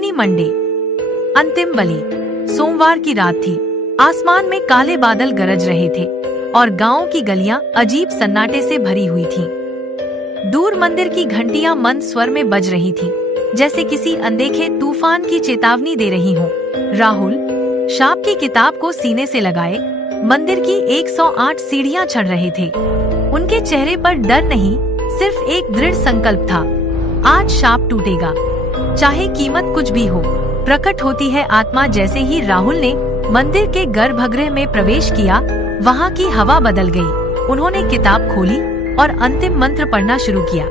खूनी मंडे। अंतिम बलि। सोमवार की रात थी। आसमान में काले बादल गरज रहे थे और गांव की गलियां अजीब सन्नाटे से भरी हुई थीं। दूर मंदिर की घंटियां मंद स्वर में बज रही थीं, जैसे किसी अनदेखे तूफान की चेतावनी दे रही हों। राहुल शाप की किताब को सीने से लगाए मंदिर की 108 सीढ़ियां चढ़ रहे थे। उनके चेहरे पर डर नहीं, सिर्फ एक दृढ़ संकल्प था। आज शाप टूटेगा, चाहे कीमत कुछ भी हो। प्रकट होती है आत्मा। जैसे ही राहुल ने मंदिर के गर्भगृह में प्रवेश किया, वहाँ की हवा बदल गई। उन्होंने किताब खोली और अंतिम मंत्र पढ़ना शुरू किया।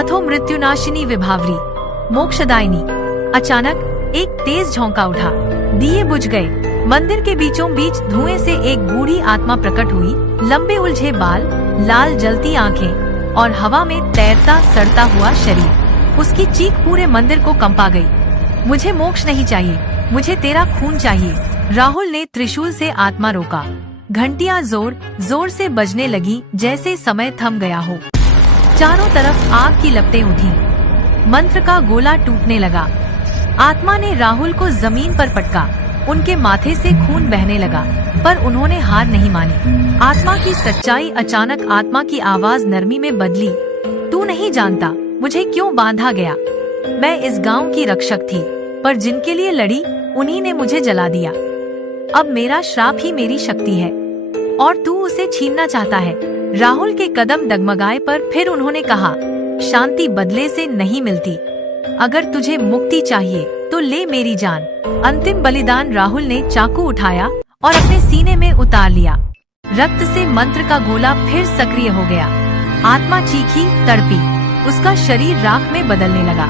अथो मृत्युनाशिनी विभावरी मोक्षदायिनी। अचानक एक तेज झोंका उठा, दिए बुझ गए। मंदिर के बीचों बीच धुएं से एक बूढ़ी आत्मा प्रकट हुई। लंबे उलझे बाल, लाल जलती आंखें और हवा में तैरता सड़ता हुआ शरीर। उसकी चीख पूरे मंदिर को कंपा गई। मुझे मोक्ष नहीं चाहिए, मुझे तेरा खून चाहिए। राहुल ने त्रिशूल से आत्मा रोका। घंटियां जोर जोर से बजने लगी, जैसे समय थम गया हो। चारों तरफ आग की लपटें उठी। मंत्र का गोला टूटने लगा। आत्मा ने राहुल को जमीन पर पटका। उनके माथे से खून बहने लगा, पर उन्होंने हार नहीं मानी। आत्मा की सच्चाई। अचानक आत्मा की आवाज नरमी में बदली। तू नहीं जानता मुझे क्यों बांधा गया। मैं इस गांव की रक्षक थी, पर जिनके लिए लड़ी उन्हीं ने मुझे जला दिया। अब मेरा श्राप ही मेरी शक्ति है और तू उसे छीनना चाहता है। राहुल के कदम डगमगाए, पर फिर उन्होंने कहा, शांति बदले से नहीं मिलती। अगर तुझे मुक्ति चाहिए तो ले मेरी जान। अंतिम बलिदान। राहुल ने चाकू उठाया और अपने सीने में उतार लिया। रक्त से मंत्र का गोला फिर सक्रिय हो गया। आत्मा चीखी, तड़पी। उसका शरीर राख में बदलने लगा।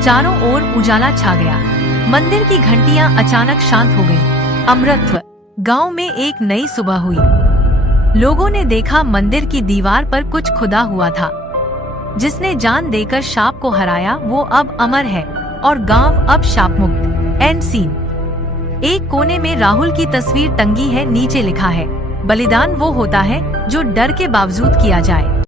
चारों ओर उजाला छा गया। मंदिर की घंटियां अचानक शांत हो गईं। अमृतत्व। गांव में एक नई सुबह हुई। लोगों ने देखा मंदिर की दीवार पर कुछ खुदा हुआ था। जिसने जान देकर शाप को हराया वो अब अमर है और गांव अब शाप मुक्त। And scene. एक कोने में राहुल की तस्वीर टंगी है। नीचे लिखा है, बलिदान वो होता है जो डर के बावजूद किया जाए।